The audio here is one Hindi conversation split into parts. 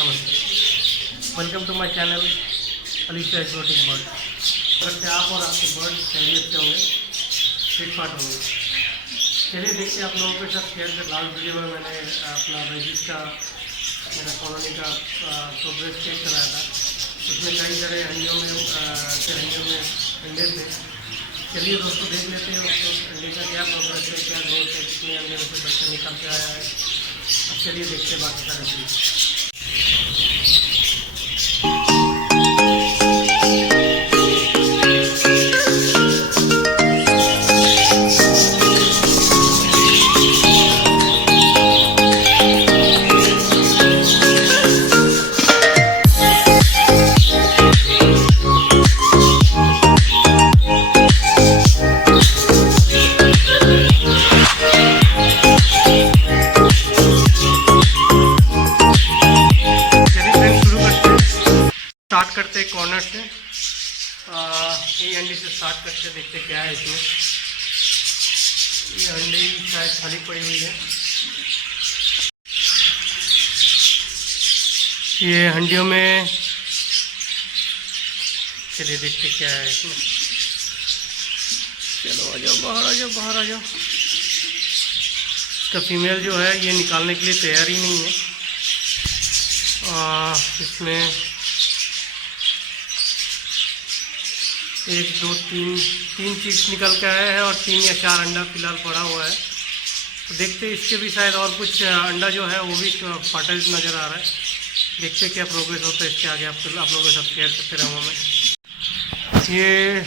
नमस्ते, welcome to my channel Alisha exotic bird. अगर आप और आपके बर्ड खैरियत से होंगे, फिट फाट होंगे। चलिए देखते हैं आप लोगों के साथ शेयर कर। लास्ट वीडियो में मैंने अपना रेजिस का मेरा कॉलोनी का प्रोग्रेस चेक कराया था। उसमें कई सारे हंडियों में अंडे थे। चलिए दोस्तों देख लेते हैं उसको अंडे का क्या प्रोग्रेस है, क्या ग्रोथ है, कितने अंडे में से बच्चा निकल के आया है। अब चलिए देखते हैं बाकी सारे चीज़। स्टार्ट करते कॉर्नर से, ये अंडे से स्टार्ट करते देखते क्या है इसमें। ये अंडे शायद खाली पड़ी हुई है। ये हंडियों में, चलिए देखते क्या है इसमें। चलो आ जाओ, बाहर आ जाओ, बाहर आ जाओ। इसका फीमेल जो है ये निकालने के लिए तैयार ही नहीं है। इसमें 1 2 3 चीज़ निकल के आया है और 3 या 4 अंडा फिलहाल पड़ा हुआ है। तो देखते हैं इसके भी शायद और कुछ अंडा जो है वो भी फर्टाइल नज़र आ रहा है। देखते क्या प्रोग्रेस होता है इसके आगे आप लोगों के साथ शेयर करते रहूँगा मैं। ये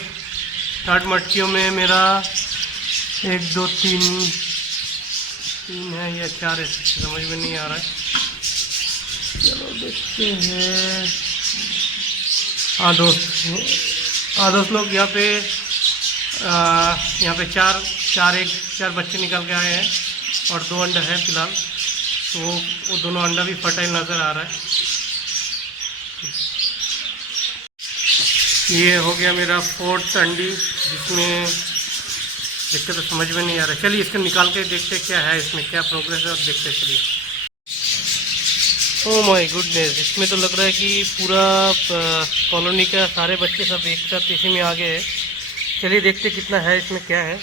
60 मटकियों में मेरा 1 2 3 है या 4 है, समझ में नहीं आ रहा है। चलो देखते हैं। हाँ दोस्त लोग यहाँ पे चार बच्चे निकल के आए हैं और 2 अंडा है फिलहाल। तो वो दोनों अंडा भी फर्टाइल नज़र आ रहा है। ये हो गया मेरा 4th अंडी, जिसमें देखते तो समझ में नहीं आ रहा। चलिए इसको निकाल के देखते क्या है इसमें, क्या प्रोग्रेस है और देखते चलिए। ओह माय गुडनेस, इसमें तो लग रहा है कि पूरा कॉलोनी का सारे बच्चे सब एक साथ इसी में आ गए हैं। चलिए देखते कितना है इसमें, क्या है।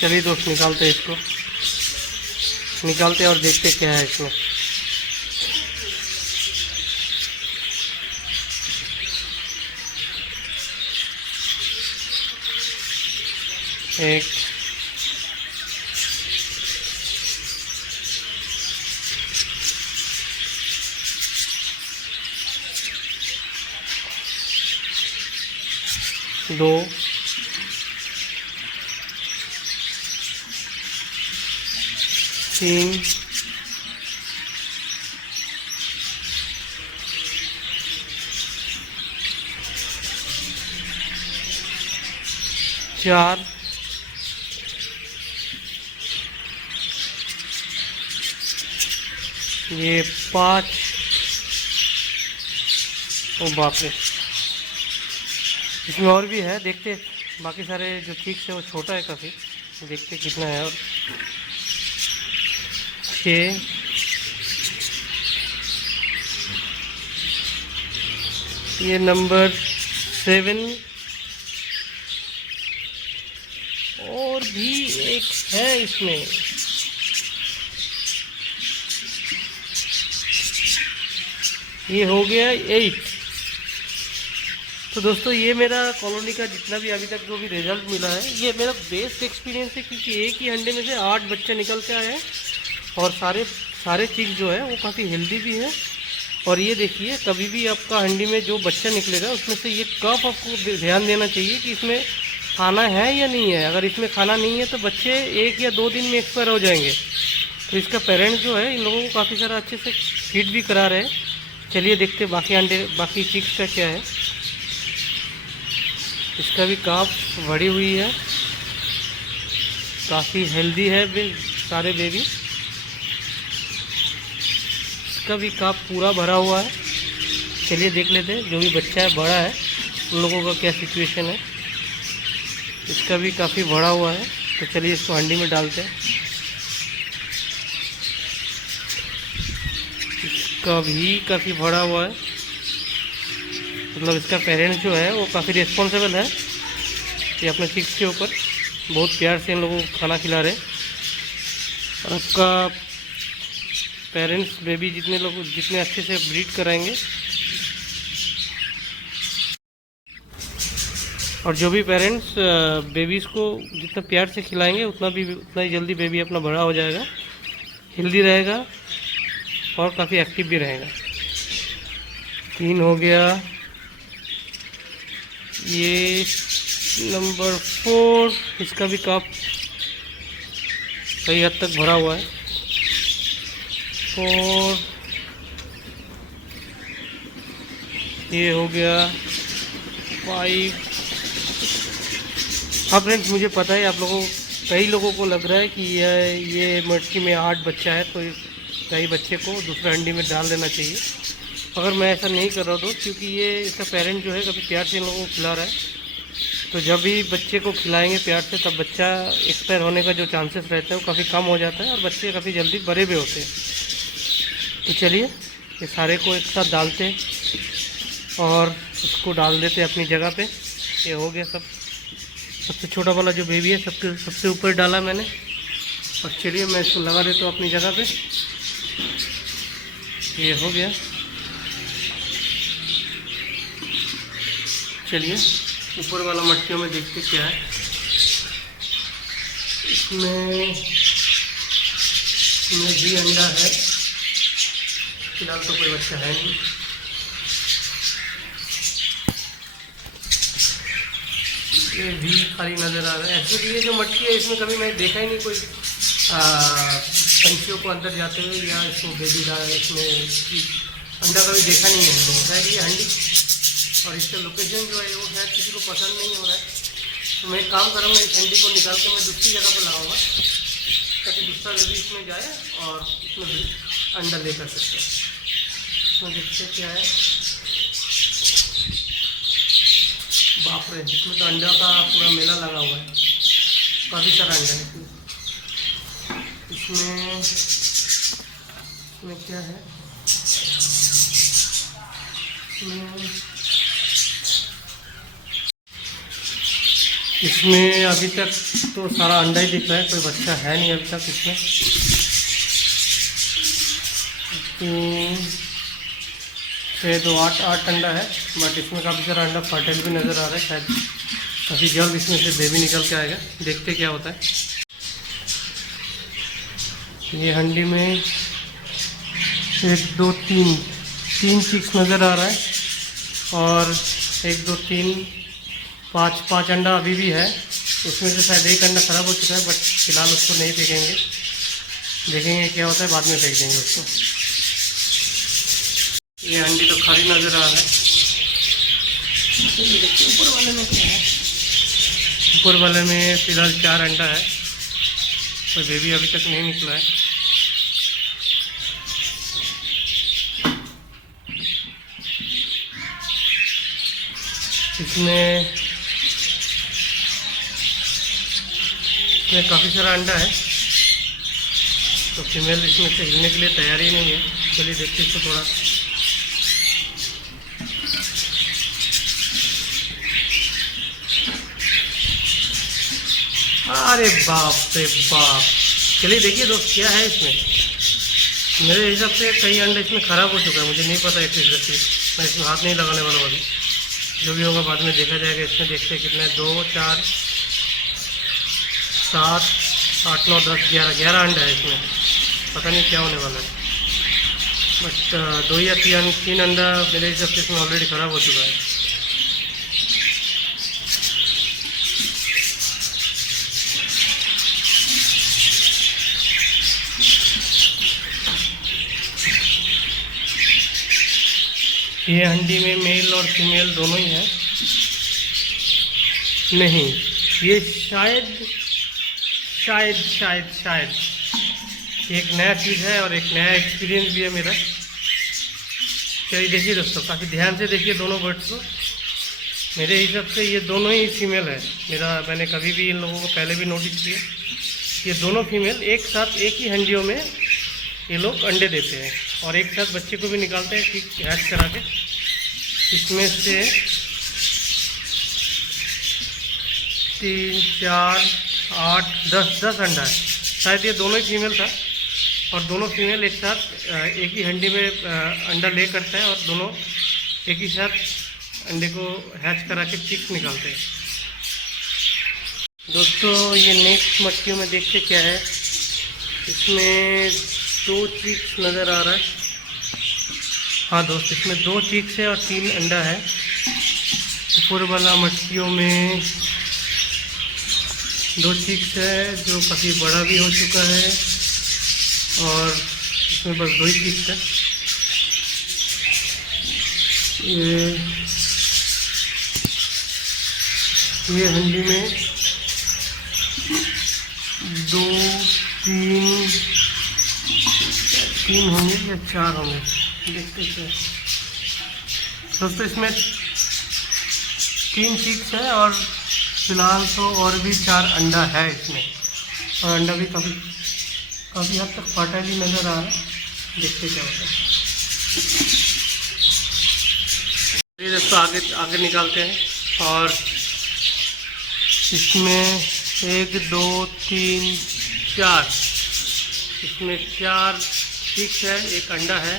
चलिए दोस्त निकालते हैं इसको, निकालते हैं और देखते क्या है इसमें। एक 2 3 4 ये 5। ओ बाप रे, इसमें और भी है। देखते बाकी सारे जो चीक्स है वो छोटा है काफ़ी, देखते कितना है। और 6 ये नंबर 7 और भी एक है इसमें। ये हो गया 8। तो दोस्तों ये मेरा कॉलोनी का जितना भी अभी तक जो भी रिजल्ट मिला है, ये मेरा बेस्ट एक्सपीरियंस है, क्योंकि एक ही अंडे में से 8 बच्चे निकल के आए हैं और सारे चीज़ जो है वो काफ़ी हेल्दी भी है। और ये देखिए, कभी भी आपका हंडी में जो बच्चा निकलेगा उसमें से ये कब आपको ध्यान देना चाहिए कि इसमें खाना है या नहीं है। अगर इसमें खाना नहीं है तो बच्चे 1 या 2 दिन में एक्सपायर हो जाएंगे। तो इसका पेरेंट्स जो है इन लोगों को काफ़ी सारा अच्छे से फीड भी करा रहे हैं। चलिए देखते बाकी चिक्स का क्या है। इसका भी काफ बड़ी हुई है, काफ़ी हेल्दी है सारे बेबी। इसका भी काफ पूरा भरा हुआ है। चलिए देख लेते हैं, जो भी बच्चा है बड़ा है उन लोगों का क्या सिचुएशन है। इसका भी काफ़ी बड़ा हुआ है। तो चलिए इसको हंडी में डालते हैं। इसका भी काफ़ी भरा हुआ है, मतलब इसका पेरेंट्स जो है वो काफ़ी रिस्पॉन्सिबल है। ये अपने चिक्स के ऊपर बहुत प्यार से इन लोगों को खाना खिला रहे हैं। और आपका पेरेंट्स बेबी जितने अच्छे से ब्रीड कराएंगे, और जो भी पेरेंट्स बेबीज़ को जितना प्यार से खिलाएंगे उतना ही जल्दी बेबी अपना बड़ा हो जाएगा, हेल्दी रहेगा और काफ़ी एक्टिव भी रहेगा। 3 हो गया। ये नंबर 4, इसका भी कप कई हद तक भरा हुआ है। 4 ये हो गया। 5। हाँ फ्रेंड्स, मुझे पता है आप लोगों कई लोगों को लग रहा है कि ये मटकी में 8 बच्चा है, तो कई बच्चे को दूसरा हंडी में डाल देना चाहिए। अगर मैं ऐसा नहीं कर रहा हूँ क्योंकि ये इसका पेरेंट जो है कभी प्यार से इन लोगों को खिला रहा है, तो जब भी बच्चे को खिलाएंगे प्यार से तब बच्चा एक्सपायर होने का जो चांसेस रहता है वो काफ़ी कम हो जाता है और बच्चे काफ़ी जल्दी बड़े भी होते हैं। तो चलिए ये सारे को एक साथ डालते हैं और उसको डाल देते हैं अपनी जगह पे। ये हो गया सब। सबसे छोटा वाला जो बेबी है सबसे ऊपर डाला मैंने, और चलिए मैं इसको लगा देता हूँ अपनी जगह पे। ये हो गया। चलिए ऊपर वाला मटकियों में देखते क्या है। इसमें भी अंडा है, फिलहाल तो कोई बच्चा है नहीं। ये भी खाली नज़र आ रहा है। एक्चुअली ये जो मटकी है इसमें कभी मैं देखा ही नहीं कोई पंछियों को अंदर जाते हुए या इसको बेबी डाल, इसमें अंडा कभी देखा नहीं है। तो शायद ये हंडी और इसका लोकेशन जो है वो शायद किसी को पसंद नहीं हो रहा है। तो मैं एक काम करूँगा, इस हंडी को निकाल के मैं दूसरी जगह पर लगाऊंगा ताकि दूसरा बेबी इसमें जाए और इसमें भी अंडा ले कर सकते हैं। इसमें देखते क्या है। बाप रे, इसमें तो अंडा का पूरा मेला लगा हुआ है, काफ़ी सारा अंडा है इसमें। क्या है इसमें अभी तक तो सारा अंडा ही दिख रहा है, कोई बच्चा है नहीं अभी तक इसमें। तो 8 अंडा है, बट इसमें काफ़ी सारा अंडा फर्टाइल भी नज़र आ रहा है। शायद काफ़ी जल्द इसमें से बेबी निकल के आएगा, देखते क्या होता है। ये हंडी में 1 2 3 चिक्स नज़र आ रहा है, और 1 2 3 5 अंडा अभी भी है। उसमें से शायद 1 अंडा ख़राब हो चुका है, बट फिलहाल उसको नहीं फेंकेंगे, देखेंगे क्या होता है, बाद में फेंक देंगे उसको। ये अंडी तो खाली नज़र आ रहा है। ऊपर वाले में क्या है? ऊपर वाले में फिलहाल 4 अंडा है, कोई बेबी अभी तक नहीं निकला है। इसमें काफ़ी सारा अंडा है, तो फीमेल इसमें से हिलने के लिए तैयारी नहीं है। चलिए देखते इसको थोड़ा। अरे बाप रे बाप। चलिए देखिए दोस्त क्या है इसमें। मेरे हिसाब से कई अंडे इसमें ख़राब हो चुका है, मुझे नहीं पता इस वजह से मैं इसमें हाथ नहीं लगाने वाला हूँ अभी। जो भी होगा बाद में देखा जाएगा। इसमें देखते हैं कितने 2 4 7 8 9 10 11 अंडा है इसमें। पता नहीं क्या होने वाला है, बट 2 या 3 अंडा मेरे हिसाब से इसमें ऑलरेडी ख़राब हो चुका है। ये हंडी में मेल और फीमेल दोनों ही है। नहीं, ये शायद एक नया चीज़ है और एक नया एक्सपीरियंस भी है मेरा। चलिए देखिए दोस्तों, काफ़ी ध्यान से देखिए दोनों बर्ड्स को। मेरे हिसाब से ये दोनों ही फीमेल है। मैंने कभी भी इन लोगों को पहले भी नोटिस किया, ये दोनों फीमेल एक साथ एक ही हंडियों में ये लोग अंडे देते हैं और एक साथ बच्चे को भी निकालते हैं ठीक हैच करा के। इसमें से 3, 4, 8, 10 अंडा है। शायद ये दोनों ही फीमेल था और दोनों फीमेल एक साथ एक ही हंडी में अंडा ले करता है और दोनों एक ही साथ अंडे को हैच करा के चिक्स निकालते हैं। दोस्तों ये नेक्स्ट मटकियों में देखते क्या है, इसमें 2 चिक्स नज़र आ रहा है। हाँ दोस्त, इसमें 2 चिक्स है और 3 अंडा है। ऊपर वाला मटकियों में 2 चिक्स है जो काफ़ी बड़ा भी हो चुका है और इसमें बस 2 ही चिक्स है। ये हंडी में 2, 3 होंगे या 4 होंगे, देखते हैं दोस्तों। इसमें 3 चिक्स है और फिलहाल तो और भी 4 अंडा है इसमें और अंडा भी काफ़ी हद तक फर्टाइल ही नज़र आ रहा है। देखते क्या होता है। ये दोस्तों आगे निकालते हैं और इसमें 1, 2, 3, 4, इसमें 4 चिक्स है, 1 अंडा है।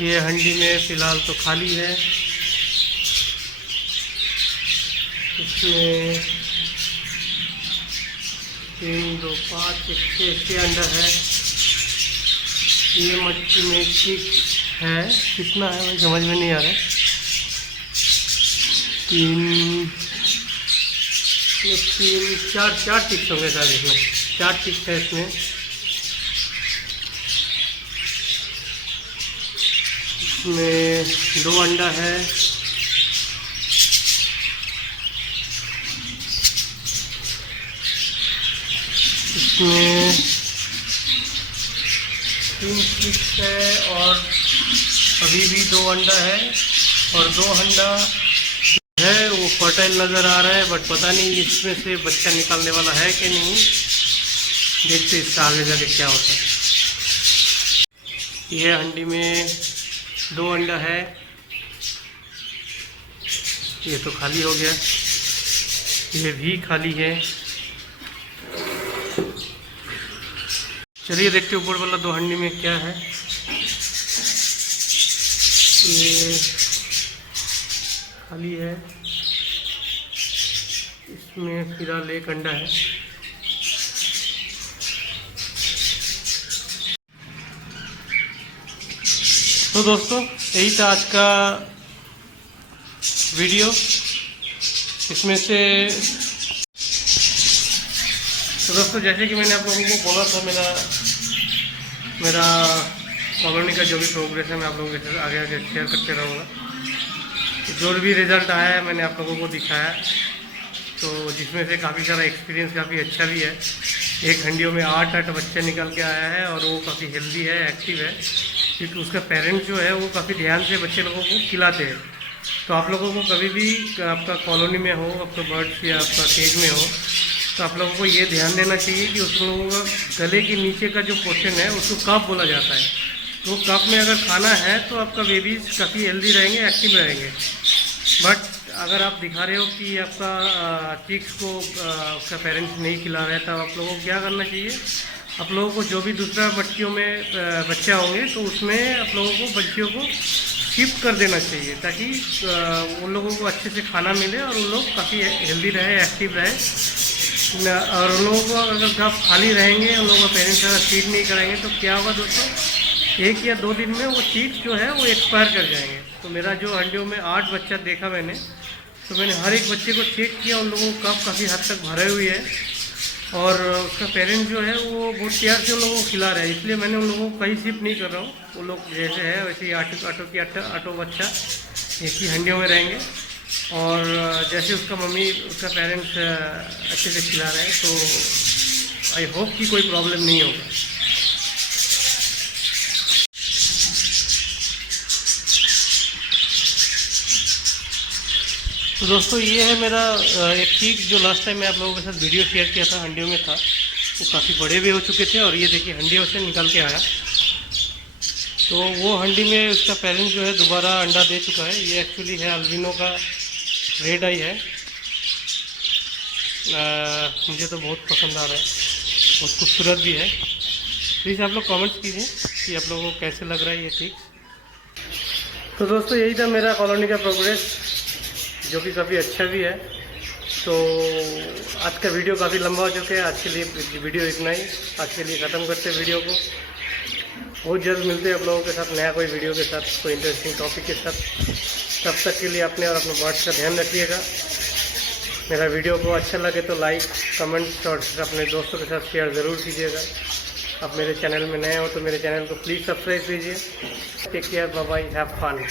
ये हंडी में फ़िलहाल तो खाली है। इसमें 3, 2, 5, 6 अंडा है। ये मटकी में चिक्स है, कितना है मुझे समझ में नहीं आ रहा है। 4 चिक्स होंगे शायद इसमें, 4 चिक्स है इसमें। इसमें 2 अंडा है। इसमें 3 चिक्स है और अभी भी 2 अंडा है और 2 अंडा है वो फर्टाइल नज़र आ रहा है, बट पता नहीं इसमें से बच्चा निकालने वाला है कि नहीं। देखते इसका आगे जाके क्या होता है। यह हंडी में 2 अंडा है, ये तो खाली हो गया, ये भी खाली है। चलिए देखते ऊपर वाला 2 हंडी में क्या है। ये खाली है, इसमें फिलहाल 1 अंडा है। तो दोस्तों यही था आज का वीडियो। इसमें से तो दोस्तों जैसे कि मैंने आप लोगों को बोला था, मेरा कॉलोनी का जो भी प्रोग्रेस है मैं आप लोगों के साथ आगे शेयर करते रहूँगा। जो भी रिज़ल्ट आया है मैंने आप लोगों को दिखाया, तो जिसमें से काफ़ी सारा एक्सपीरियंस काफ़ी अच्छा भी है। एक हंडियों में 8 बच्चे निकल के आया है और वो काफ़ी हेल्दी है, एक्टिव है, क्योंकि उसका पेरेंट्स जो है वो काफ़ी ध्यान से बच्चे लोगों को खिलाते हैं। तो आप लोगों को कभी भी आपका कॉलोनी में हो, आपका बर्ड्स या आपका केज में हो, तो आप लोगों को ये ध्यान देना चाहिए कि उस लोगों का गले के नीचे का जो पोर्शन है उसको कप बोला जाता है। तो कप में अगर खाना है तो आपका बेबीज काफ़ी हेल्दी रहेंगे, एक्टिव रहेंगे। बट अगर आप दिखा रहे हो कि आपका चिक्स को उसका पेरेंट्स नहीं खिला रहा है, तब आप लोगों को क्या करना चाहिए, आप लोगों को जो भी दूसरा मटकियों में बच्चा होंगे तो उसमें आप लोगों को बच्चियों को शिफ्ट कर देना चाहिए, ताकि उन लोगों को अच्छे से खाना मिले और उन लोग काफ़ी हेल्दी रहे, एक्टिव रहे। और उन लोगों को अगर आप खाली रहेंगे, उन लोगों का पेरेंट्स अगर फीड नहीं कराएंगे तो क्या होगा दोस्तों, 1 या 2 दिन में वो चिक्स जो है वो एक्सपायर कर जाएंगे। तो मेरा जो हंडियों में 8 बच्चा देखा मैंने, तो मैंने हर एक बच्चे को चेक किया, उन लोगों को कप काफ़ी हद तक भरे हुए है और उसका पेरेंट्स जो है वो बहुत प्यार से उन लोगों को खिला रहा है। इसलिए मैंने उन लोगों को कहीं शिफ्ट नहीं कर रहा हूँ, वो लोग जैसे है वैसे ही आटो बच्चा एक ही हंडियों में रहेंगे और जैसे उसका मम्मी उसका पेरेंट्स अच्छे से खिला रहे हैं, तो आई होप कि कोई प्रॉब्लम नहीं होगा। तो दोस्तों ये है मेरा एक चीक जो लास्ट टाइम मैं आप लोगों के साथ वीडियो शेयर किया था, हंडियों में था। वो काफ़ी बड़े भी हो चुके थे और ये देखिए हंडियों से निकाल के आया। तो वो हंडी में उसका पेरेंट जो है दोबारा अंडा दे चुका है। ये एक्चुअली है अल्बिनो का रेड आई है। मुझे तो बहुत पसंद आ रहा है, बहुत खूबसूरत भी है। प्लीज़ आप लोग कमेंट्स कीजिए कि आप लोगों को कैसे लग रहा है ये चीज़। तो दोस्तों यही था मेरा कॉलोनी का प्रोग्रेस, जो कि काफ़ी अच्छा भी है। तो आज का वीडियो काफ़ी लंबा हो चुका है। आज के लिए वीडियो इतना ही, आज के लिए ख़त्म करते हैं वीडियो को। बहुत जल्द मिलते हैं आप लोगों के साथ नया कोई वीडियो के साथ, कोई इंटरेस्टिंग टॉपिक के साथ। तब तक के लिए अपने और अपने बर्ड्स का ध्यान रखिएगा। मेरा वीडियो को अच्छा लगे तो लाइक, कमेंट्स और अपने दोस्तों के साथ शेयर ज़रूर कीजिएगा। आप मेरे चैनल में नए हो तो मेरे चैनल को प्लीज़ सब्सक्राइब कीजिए। Take care, bye bye, have fun.